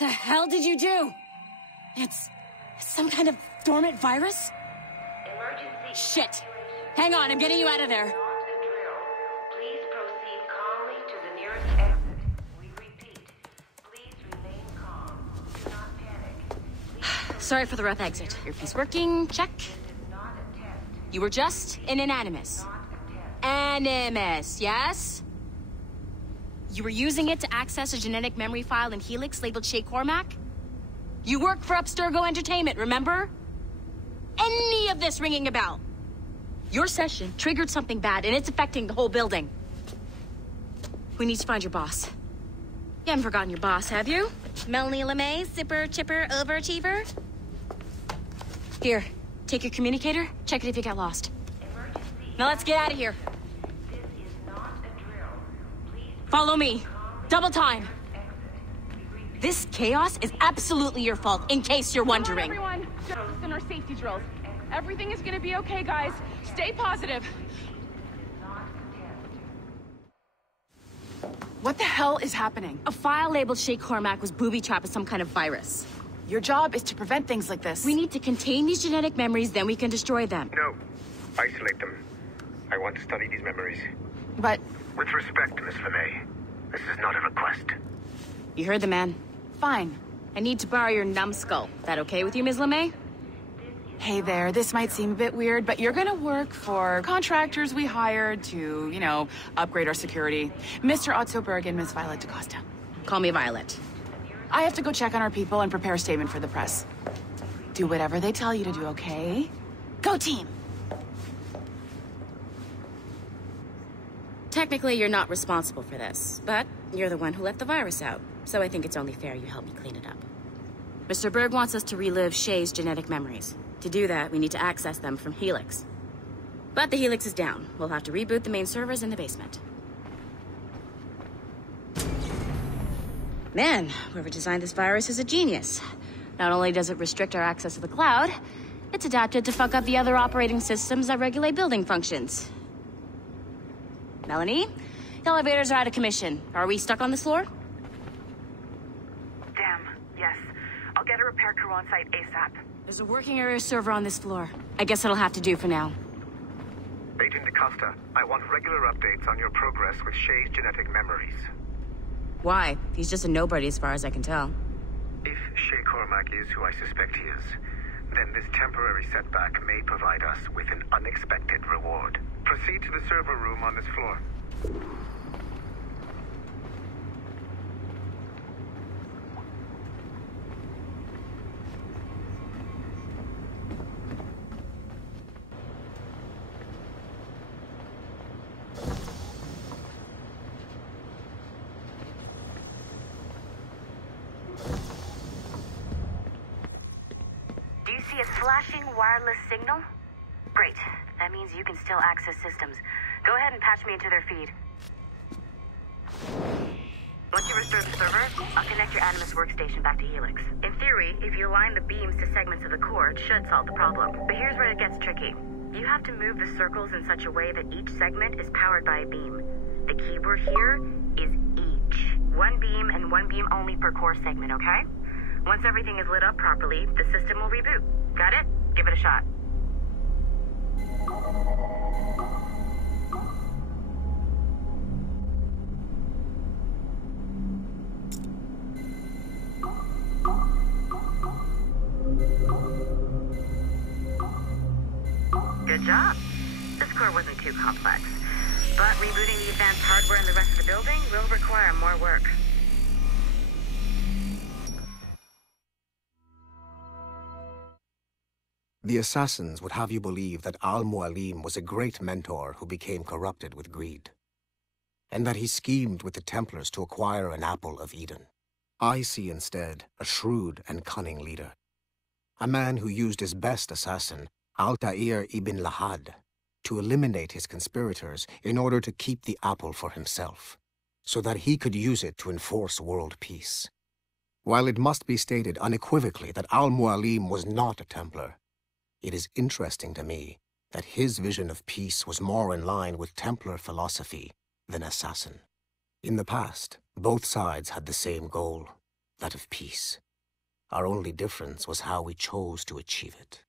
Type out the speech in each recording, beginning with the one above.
The hell did you do? It's some kind of dormant virus? Emergency. Shit. Hang on, I'm getting you out of there. Not a drill. Please proceed calmly to the nearest exit. We repeat. Please remain calm. Do not panic. Sorry for the rough exit. Earpiece working, check. This is not a test. You were just in an animus. Not a test. Animus, yes? You were using it to access a genetic memory file in Helix labeled Shay Cormac? You worked for Abstergo Entertainment, remember? Any of this ringing a bell? Your session triggered something bad, and it's affecting the whole building. We need to find your boss. You haven't forgotten your boss, have you? Melanie LeMay, zipper, chipper, overachiever? Here, take your communicator, check it if you got lost. Emergency. Now let's get out of here. This is not a drill. Please Follow me. Double time. exit. We repeat. This chaos is absolutely your fault, in case you're Come on, wondering. everyone. Just in our safety drills. Everything is gonna be okay, guys. Stay positive. Not a test. What the hell is happening? A file labeled Shay Cormac was booby-trapped with some kind of virus. Your job is to prevent things like this. We need to contain these genetic memories, then we can destroy them. No. Isolate them. I want to study these memories. But With respect, Miss LeMay, this is not a request. You heard the man. fine. I need to borrow your numbskull. That okay with you, Ms. LeMay? Hey there, this might seem a bit weird, but you're gonna work for contractors we hired to, upgrade our security. Mr. Otto Berg and Miss Violet DaCosta. Call me Violet. I have to go check on our people and prepare a statement for the press. Do whatever they tell you to do, okay? Go team! Technically, you're not responsible for this, but you're the one who let the virus out, so I think it's only fair you help me clean it up. Mr. Berg wants us to relive Shay's genetic memories. To do that, we need to access them from Helix. But the Helix is down. We'll have to reboot the main servers in the basement. Man, whoever designed this virus is a genius. Not only does it restrict our access to the cloud, it's adapted to fuck up the other operating systems that regulate building functions. Melanie, the elevators are out of commission. Are we stuck on this floor? Damn, yes. I'll get a repair crew on site ASAP. There's a working area server on this floor. I guess it'll have to do for now. Agent DaCosta, I want regular updates on your progress with Shay's genetic memories. Why? He's just a nobody as far as I can tell. If Shay Cormac is who I suspect he is, then this temporary setback may provide us with an unexpected reward. Proceed to the server room on this floor. Do you see a flashing wireless signal? Great. That means you can still access systems. Go ahead and patch me into their feed. Once you restore the server, I'll connect your Animus workstation back to Helix. In theory, if you align the beams to segments of the core, it should solve the problem. But here's where it gets tricky. You have to move the circles in such a way that each segment is powered by a beam. The keyword here is each. One beam and one beam only per core segment, okay? Once everything is lit up properly, the system will reboot. Got it? Give it a shot. Good job. This core wasn't too complex. But rebooting the advanced hardware in the rest of the building will require more work. The assassins would have you believe that Al-Mualim was a great mentor who became corrupted with greed, and that he schemed with the Templars to acquire an apple of Eden. I see instead a shrewd and cunning leader, a man who used his best assassin, Altair ibn Lahad, to eliminate his conspirators in order to keep the apple for himself, so that he could use it to enforce world peace. While it must be stated unequivocally that Al-Mualim was not a Templar, it is interesting to me that his vision of peace was more in line with Templar philosophy than assassin. In the past, both sides had the same goal: that of peace. Our only difference was how we chose to achieve it.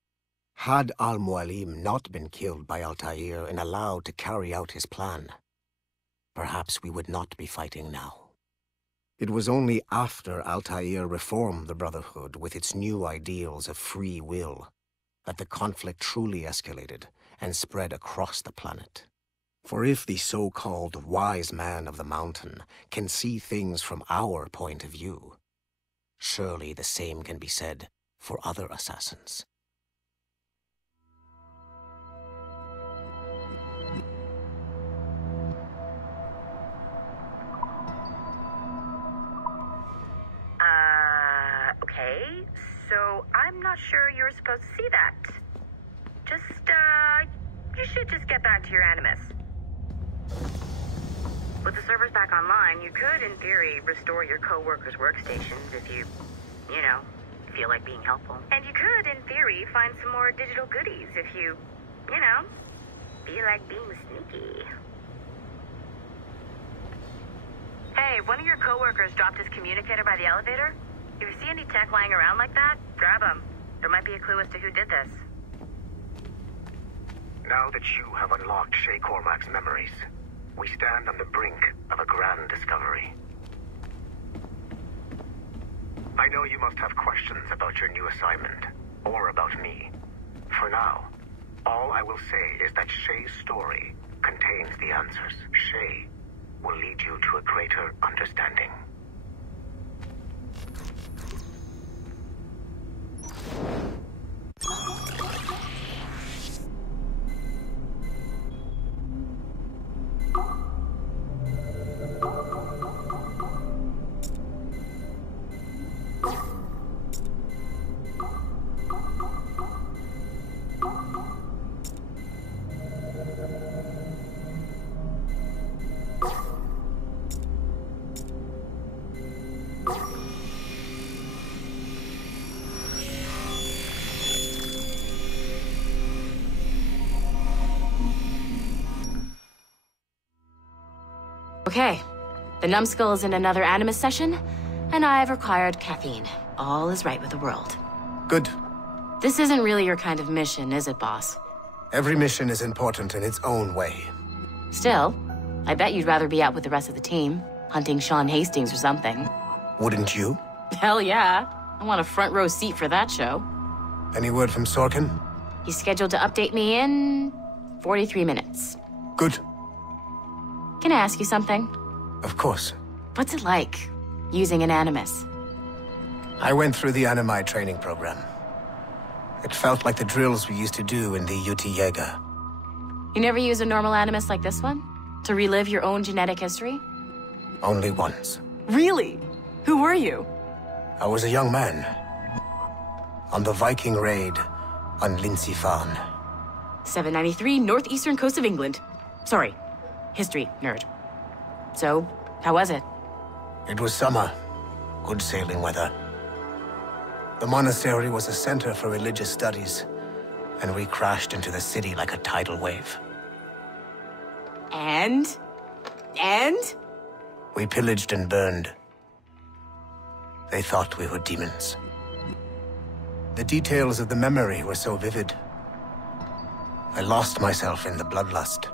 Had Al-Mualim not been killed by Altair and allowed to carry out his plan, perhaps we would not be fighting now. It was only after Altair reformed the Brotherhood with its new ideals of free will that the conflict truly escalated and spread across the planet. For if the so-called wise man of the mountain can see things from our point of view, surely the same can be said for other assassins. Okay, so I'm not sure you were supposed to see that. You should just get back to your Animus. With the servers back online, you could, in theory, restore your co-workers' workstations if you feel like being helpful. And you could, in theory, find some more digital goodies if you feel like being sneaky. Hey, one of your co-workers dropped his communicator by the elevator. If you see any tech lying around like that, grab them. There might be a clue as to who did this. Now that you have unlocked Shay Cormac's memories, we stand on the brink of a grand discovery. I know you must have questions about your new assignment, or about me. For now, all I will say is that Shay's story contains the answers. Shay will lead you to a greater understanding. Okay, the numbskull is in another Animus session, and I've required caffeine. All is right with the world. Good. This isn't really your kind of mission, is it, boss? Every mission is important in its own way. Still, I bet you'd rather be out with the rest of the team, hunting Sean Hastings or something. Wouldn't you? Hell yeah. I want a front row seat for that show. Any word from Sorkin? He's scheduled to update me in 43 minutes. Good. Can I ask you something? Of course. What's it like, using an Animus? I went through the Animi training program. It felt like the drills we used to do in the UT Jaeger. You never use a normal Animus like this one? To relive your own genetic history? Only once. Really? Who were you? I was a young man. On the Viking raid on Lindsey Farn. 793, northeastern coast of England. Sorry, history nerd. So, how was it? It was summer. Good sailing weather. The monastery was a center for religious studies, and we crashed into the city like a tidal wave. And? We pillaged and burned. They thought we were demons. The details of the memory were so vivid. I lost myself in the bloodlust.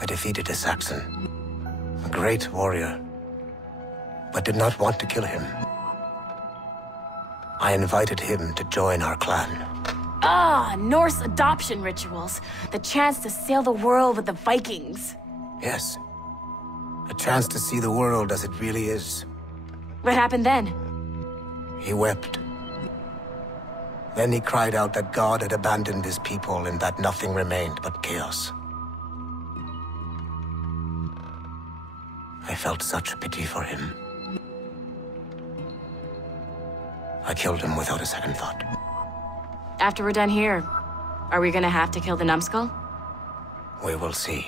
I defeated a Saxon, a great warrior, but did not want to kill him. I invited him to join our clan. Ah, Norse adoption rituals. The chance to sail the world with the Vikings. Yes, a chance to see the world as it really is. What happened then? He wept. Then he cried out that God had abandoned his people and that nothing remained but chaos. I felt such pity for him. I killed him without a second thought. After we're done here, are we gonna have to kill the numbskull? We will see.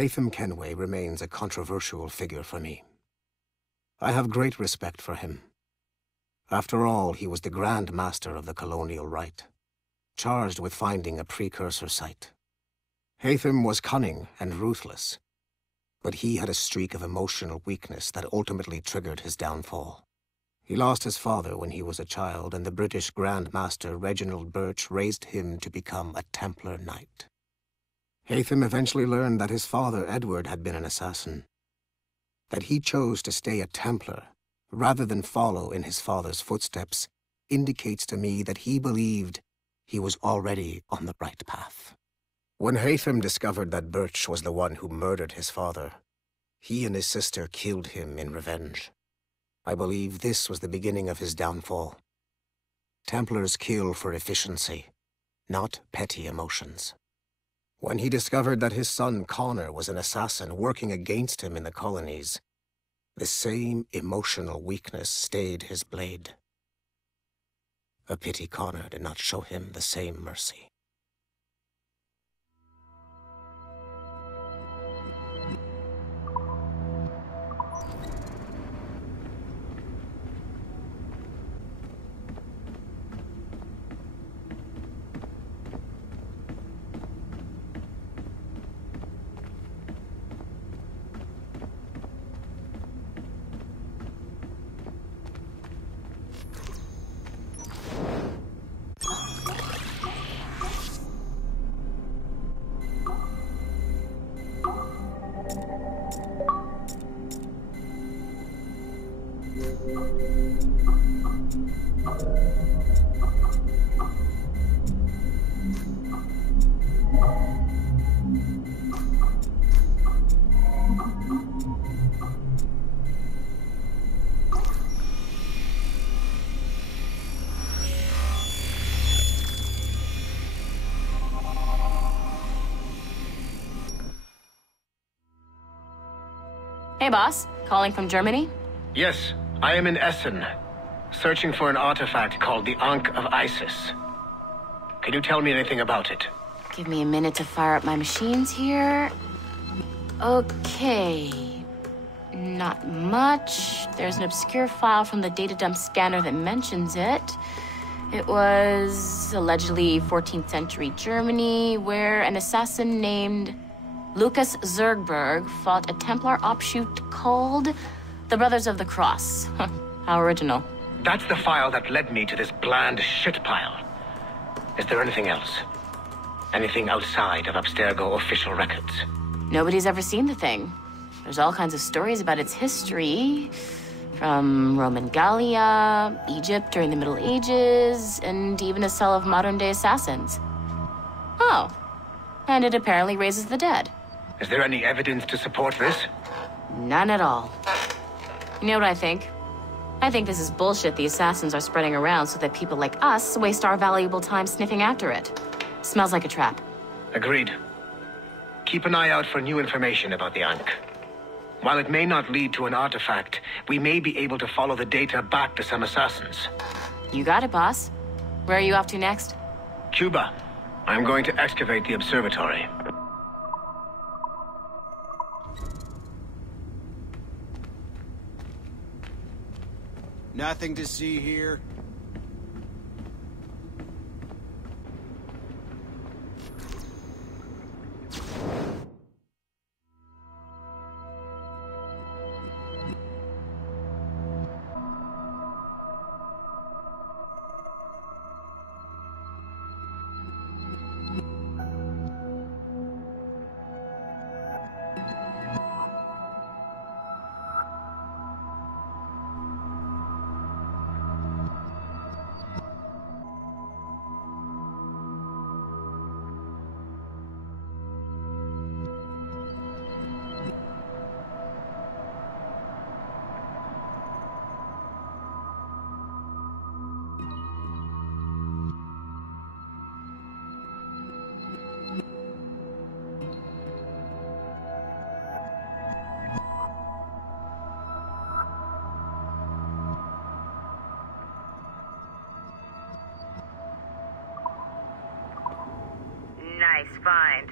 Haytham Kenway remains a controversial figure for me. I have great respect for him. After all, he was the Grand Master of the colonial rite, charged with finding a precursor site. Haytham was cunning and ruthless, but he had a streak of emotional weakness that ultimately triggered his downfall. He lost his father when he was a child, and the British Grand Master Reginald Birch raised him to become a Templar Knight. Haytham eventually learned that his father, Edward, had been an assassin. That he chose to stay a Templar, rather than follow in his father's footsteps, indicates to me that he believed he was already on the right path. When Haytham discovered that Birch was the one who murdered his father, he and his sister killed him in revenge. I believe this was the beginning of his downfall. Templars kill for efficiency, not petty emotions. When he discovered that his son Connor was an assassin working against him in the colonies, the same emotional weakness stayed his blade. A pity Connor did not show him the same mercy. Hey, boss. Calling from Germany? Yes, I am in Essen, searching for an artifact called the Ankh of Isis. Can you tell me anything about it? Give me a minute to fire up my machines here. Okay. Not much. There's an obscure file from the data dump scanner that mentions it. It was allegedly 14th century Germany, where an assassin named Lucas Zergberg fought a Templar offshoot called the Brothers of the Cross. How original. That's the file that led me to this bland shit pile. Is there anything else? Anything outside of Abstergo official records? Nobody's ever seen the thing. There's all kinds of stories about its history, from Roman Gallia, Egypt during the Middle Ages, and even a cell of modern-day assassins. Oh, and it apparently raises the dead. Is there any evidence to support this? None at all. You know what I think? I think this is bullshit the assassins are spreading around so that people like us waste our valuable time sniffing after it. Smells like a trap. Agreed. Keep an eye out for new information about the Ankh. While it may not lead to an artifact, we may be able to follow the data back to some assassins. You got it, boss. Where are you off to next? Cuba. I'm going to excavate the observatory. Nothing to see here. Nice find.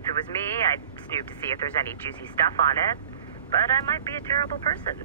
If it was me, I'd snoop to see if there's any juicy stuff on it, but I might be a terrible person.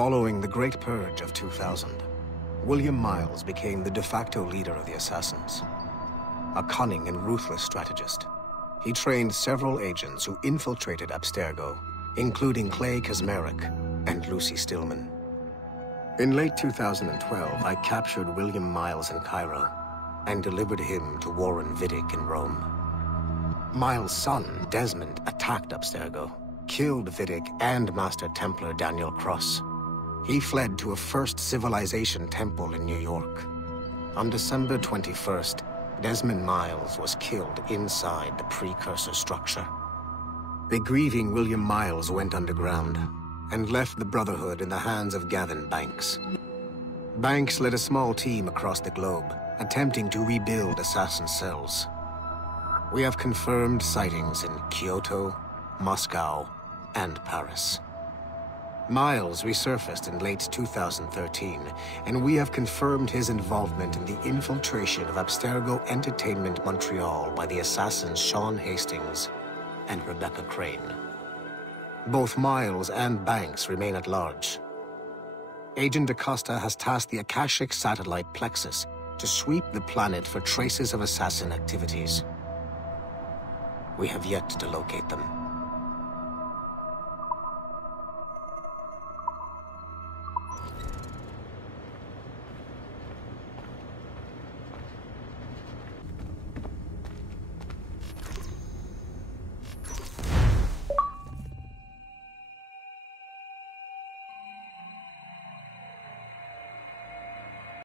Following the Great Purge of 2000, William Miles became the de facto leader of the Assassins. A cunning and ruthless strategist, he trained several agents who infiltrated Abstergo, including Clay Kazmarek and Lucy Stillman. In late 2012, I captured William Miles in Cairo and delivered him to Warren Vidic in Rome. Miles' son, Desmond, attacked Abstergo, killed Vidic and Master Templar Daniel Cross. He fled to a First Civilization temple in New York. On December 21st, Desmond Miles was killed inside the precursor structure. The grieving William Miles went underground and left the Brotherhood in the hands of Gavin Banks. Banks led a small team across the globe, attempting to rebuild assassin cells. We have confirmed sightings in Kyoto, Moscow, and Paris. Miles resurfaced in late 2013, and we have confirmed his involvement in the infiltration of Abstergo Entertainment Montreal by the assassins Sean Hastings and Rebecca Crane. Both Miles and Banks remain at large. Agent Acosta has tasked the Akashic satellite Plexus to sweep the planet for traces of assassin activities. We have yet to locate them.